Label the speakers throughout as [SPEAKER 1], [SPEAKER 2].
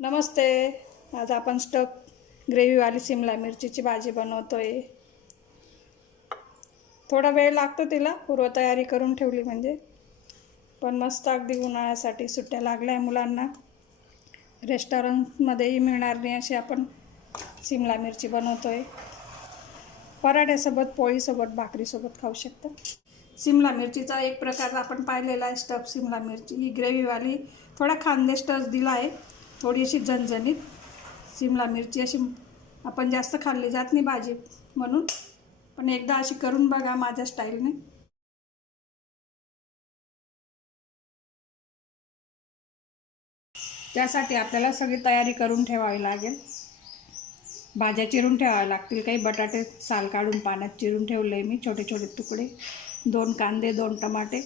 [SPEAKER 1] नमस्ते. आज आपण स्टफ ग्रेव्हीवाली शिमला मिरचीची भाजी बनवतोय. थोडा वेळ लागतो तिला पूर्वतयारी करून ठेवली म्हणजे. पण मस्त अगदी उन्हाळ्यासाठी सुट्ट्या लागल्या आहे मुलांना. रेस्टॉरंटमध्येही मिळणार नाही अशी आपण शिमला मिरची बनवतोय. पराठ्यासोबत पोळीसोबत भाकरीसोबत खाऊ शकता. शिमला मिरचीचा एक प्रकार आपण पाहिलेला आहे स्टफ शिमला मिरची. ही ग्रेव्हीवाली थोडा खांदेश टच दिला आहे थोडीशी झणझणीत शिमला मिरची अशी आपण जास्त खाल्ली जात नाही भाजी म्हणून. पण एकदा अशी करून बघा माझ्या स्टाईलने. त्यासाठी आपल्याला सगळी तयारी करून ठेवावी लागेल. भाज्या चिरून ठेवाव्या लागतील. काही बटाटे साल काढून पाण्यात चिरून ठेवले मी छोटे छोटे तुकडे दोन कांदे दोन टमाटे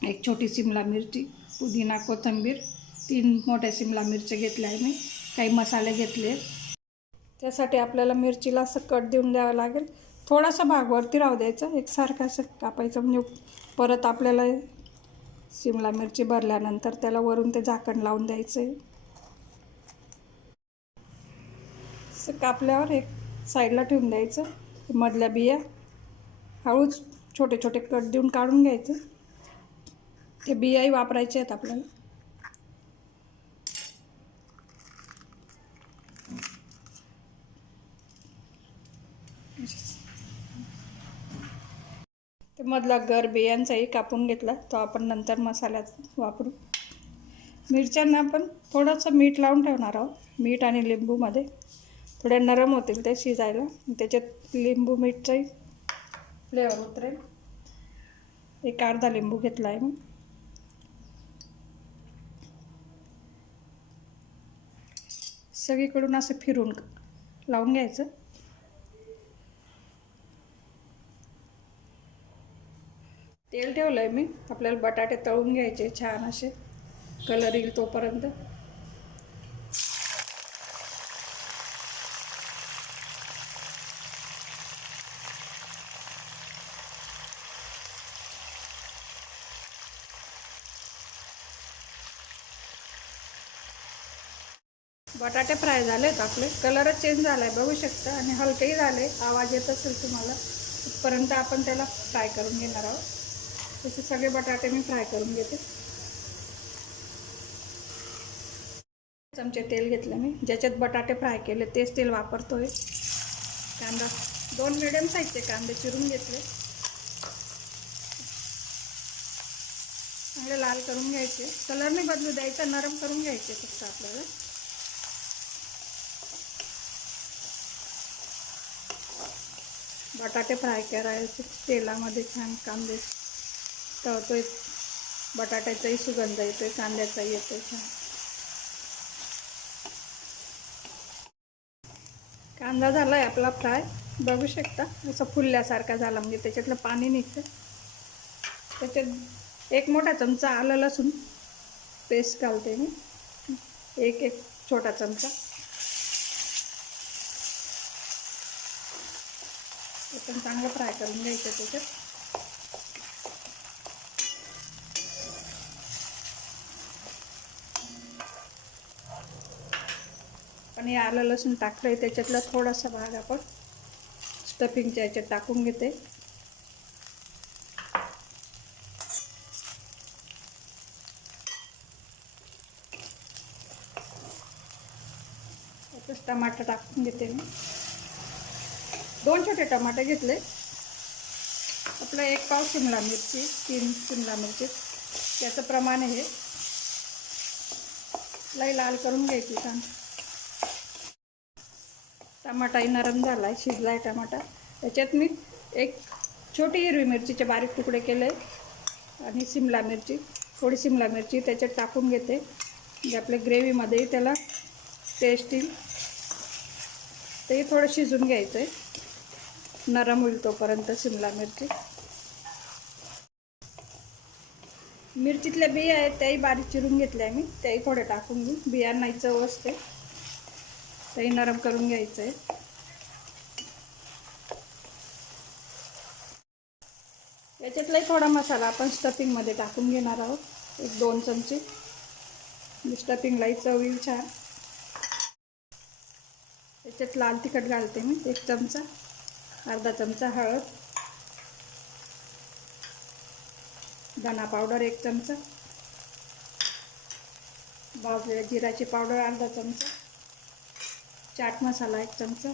[SPEAKER 1] एक छोटी शिमला मिरची पुदिना कोथिंबीर तीन मोठ्या शिमला मिरच्या घेतल्या आहे मी. काही मसाले घेतले त्यासाठी आपल्याला मिरचीला असं कट देऊन द्यावं लागेल. थोडासा भाग वरती राहू द्यायचा. एकसारखं असं कापायचं. म्हणजे परत आपल्याला शिमला मिरची भरल्यानंतर त्याला वरून ते झाकण लावून द्यायचं आहे. असं कापल्यावर एक साईडला ठेवून द्यायचं. मधल्या बिया हळूच छोटे छोटे कट देऊन काढून घ्यायचं. ते बियाही वापरायचे आहेत आपल्याला. ते मधला गर बियांचाही कापून घेतला तो आपण नंतर मसाल्यात वापरू. मिरच्यांना आपण थोडंसं मीठ लावून ठेवणार आहोत मीठ आणि लिंबूमध्ये. थोड्या नरम होतील ते शिजायला त्याच्यात लिंबू मीठचाही फ्लेवर उतरेल. एक अर्धा लिंबू घेतला आहे मी. सगळीकडून असं फिरून लावून घ्यायचं. तेल ठेवलं आहे मी. आपल्याला बटाटे तळून घ्यायचे छान असे. कलर येईल तोपर्यंत. बटाटे फ्राय झालेत आपले. कलरच चेंज झाला आहे बघू शकता. आणि हलकेही झाले. आवाज येत असेल तुम्हाला. तिथपर्यंत आपण त्याला फ्राय करून घेणार आहोत. तसे सगळे बटाटे मी फ्राय करून घेते. चमचे तेल घेतलं मी. ज्याच्यात बटाटे फ्राय केले तेच तेल वापरतोय. कांदा दोन मिडियम साईजचे कांदे चिरून घेतले. चांगले लाल करून घ्यायचे. कलर नाही बदलू द्यायचा नरम करून घ्यायचे फक्त आपल्याला. बटाटे फ्राय करायचे. तेलामध्ये छान कांदे तळतोय. बटाट्याचाही सुगंध येतोय कांद्याचाही येतोय. आहे कांदा झाला आहे आपला फ्राय. बघू शकता असं फुलल्यासारखा झाला म्हणजे त्याच्यातलं पाणी निघतं त्याच्यात एक मोठा चमचा आलं लसूण पेस्ट घालते मी. एक एक छोटा चमचा. ते पण चांगलं फ्राय करून घ्यायचं त्याच्यात. आणि आलं लसूण टाकलं आहे त्याच्यातला थोडासा भाग आपण स्टफिंगच्या याच्यात टाकून घेते. टमाटर टाकून घेते मी. दोन छोटे टमाटे घेतले. आपलं एक पाव शिमला मिरची तीन शिमला मिरची. त्याचं प्रमाण हे लई लाल करून घ्यायची छान टमाटाही नरम झाला आहे शिजला आहे टमाटा. त्याच्यात मी एक छोटी हिरवी मिरचीचे बारीक तुकडे केले. आणि शिमला मिरची थोडी शिमला मिरची त्याच्यात टाकून घेते. म्हणजे आपल्या ग्रेव्हीमध्ये त्याला टेस्ट येईल. तेही थोडं शिजून घ्यायचं आहे नरम होईल तोपर्यंत शिमला मिरची. मिरचीतल्या बिया आहेत त्याही बारीक चिरून घेतल्या मी. त्याही थोडे टाकून घेऊ बियांनाही चव असते. तेही नरम करून घ्यायचं आहे याच्यातलाही थोडा मसाला आपण स्टफिंगमध्ये टाकून घेणार आहोत. एक दोन चमचे. स्टफिंगलाही चव येईल छान. त्याच्यात लाल तिखट घालते मी एक चमचा. अर्धा चमचा हळद. धना पावडर एक चमचा. भाजलेल्या जिराची पावडर अर्धा चमचा. चाट मसाला एक चमचा.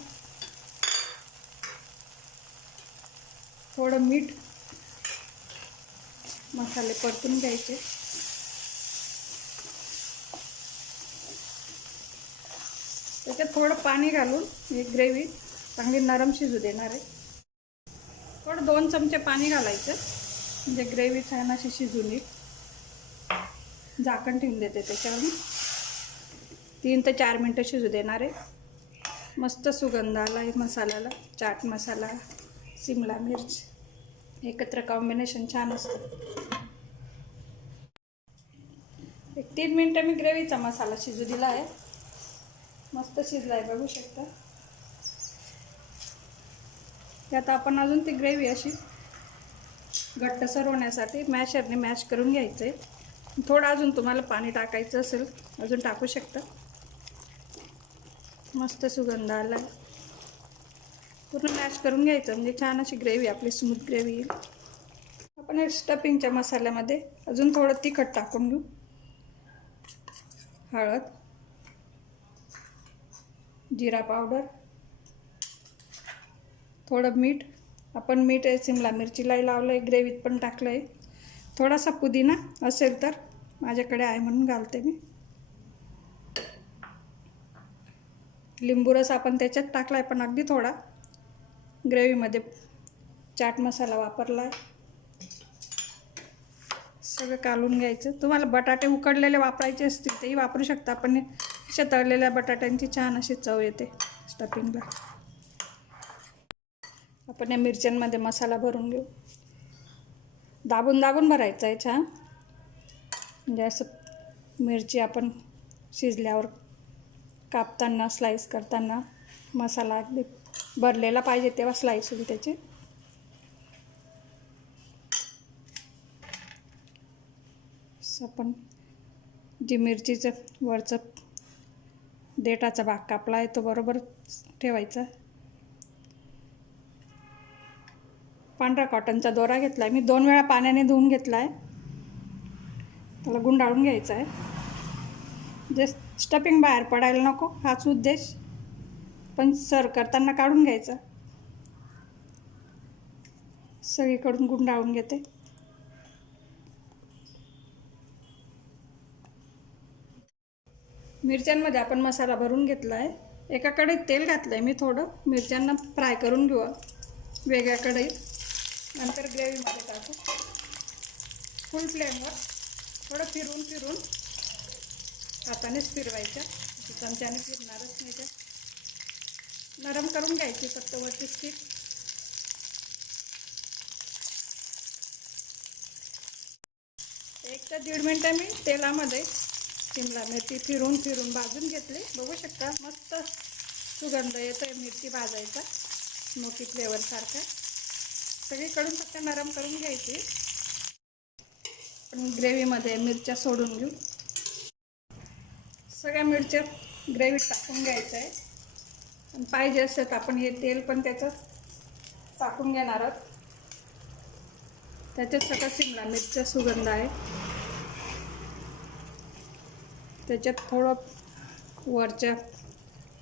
[SPEAKER 1] थोडं मीठ मसाले परतून घ्यायचे. त्याच्यात थोडं पाणी घालून ही ग्रेव्ही चांगली नरम शिजू देणार आहे. थोडं दोन चमचे पाणी घालायचं. म्हणजे ग्रेव्ही छान अशी शिजून येईल. झाकण ठेवून देते त्याच्यावर तीन ते चार मिनटं शिजू देणार आहे. मस्त सुगंध आला आहे मसाल्याला चाट मसाला सिमला मिर्च. एकत्र कॉम्बिनेशन छान असतं. एक तीन मिनटं मी ग्रेव्हीचा मसाला शिजू दिला आहे. मस्त शिजला आहे बघू शकता. त्यात आपण अजून ती ग्रेव्ही अशी घट्टसर होण्यासाठी मॅशरने मॅश करून घ्यायचं आहे थोडं अजून तुम्हाला पाणी टाकायचं असेल अजून टाकू शकता. मस्त सुगंध आला आहे पूर्ण मॅश करून घ्यायचं. म्हणजे छान अशी ग्रेव्ही आपली स्मूथ ग्रेव्ही येईल आपण स्टफिंगच्या मसाल्यामध्ये अजून थोडं तिखट टाकून घेऊ. हळद. जिरा पावडर थोडं मीठ. आपण मीठ आहे सिमला मिरचीलाही लावलं आहे ग्रेव्हीत पण टाकलं आहे थोडासा पुदिना असेल तर माझ्याकडे आहे म्हणून घालते मी. लिंबू रस आपण त्याच्यात टाकला आहे पण अगदी थोडा. ग्रेव्हीमध्ये चाट मसाला वापरला आहे सगळं कालून घ्यायचं. तुम्हाला बटाटे उकडलेले वापरायचे असतील तेही वापरू शकता. पण अशा तळलेल्या बटाट्यांची छान अशी चव येते स्टफिंगला आपण या मिरच्यांमध्ये मसाला भरून घेऊ. दाबून दाबून भरायचं आहे छान. म्हणजे असं मिरची आपण शिजल्यावर कापताना स्लाईस करताना मसाला अगदी भरलेला पाहिजे तेव्हा स्लाईस होईल त्याचे. आपण जी मिरचीचं वरचं देठाचा भाग कापला आहे तो बरोबर ठेवायचा. पांढरा कॉटनचा दोरा घेतला आहे मी दोन वेळा पाण्याने धुवून घेतला आहे त्याला गुंडाळून घ्यायचा आहे. जे स्टफिंग बाहेर पडायला नको हाच उद्देश. पण सर करताना काढून घ्यायचा. सगळीकडून गुंडाळून घेते. मिरच्यांमध्ये आपण मसाला भरून घेतला आहे एका तेल घातलं आहे मी थोडं. मिरच्यांना फ्राय करून घेऊ. वेगळ्या नंतर ग्रेव्हीमध्ये टाकू. फुल फ्लेमवर. थोडं फिरून फिरून. हातानेच फिरवायच्या. चमच्याने फिरणारच नाही त्या. नरम करून घ्यायची फक्त वरची स्टिक एक ते दीड मिनटं मी तेलामध्ये शिमला मिरची फिरून फिरून भाजून घेतली. बघू शकता मस्त सुगंध येतो आहे मिरची भाजायचा. स्मोकी फ्लेवरसारखा सगळीकडून फक्त नरम करून घ्यायची. पण ग्रेव्हीमध्ये मिरच्या सोडून घेऊ. सगळ्या मिरच्या ग्रेव्हीत टाकून घ्यायचं आहे आणि पाहिजे असेल तर आपण हे तेल पण त्याचं टाकून घेणार आहोत. त्याच्यात सगळं शिमला मिरच्या सुगंध आहे. त्याच्यात थोडं वरच्या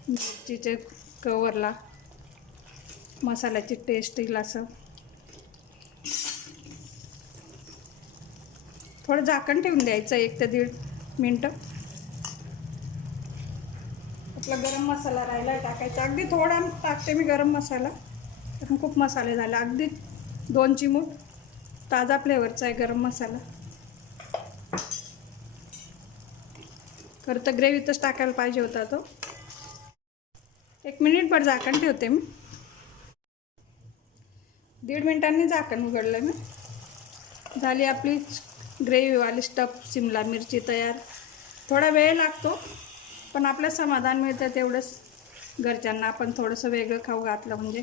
[SPEAKER 1] मिरचीचे कवरला मसाल्याची टेस्ट येईल असं. थोडं झाकण ठेवून द्यायचं एक ते दीड मिनटं. आपला गरम मसाला राहिला टाकायचा. अगदी थोडा टाकते मी गरम मसाला. कारण खूप मसाले झाले. अगदी दोन चिमूट ताजा फ्लेवरचा आहे गरम मसाला. खरं तर ग्रेव्हीतच टाकायला पाहिजे होता तो. एक मिनिटभर झाकण ठेवते मी. दीड मिनिटांनी झाकण उघडलं मी. झाली आपली ग्रेव्हीवाली स्टफ सिमला मिरची तयार. थोडा वेळ लागतो. पण आपलं समाधान मिळतं तेवढंच. घरच्यांना आपण थोडंसं वेगळं खाऊ घातलं म्हणजे.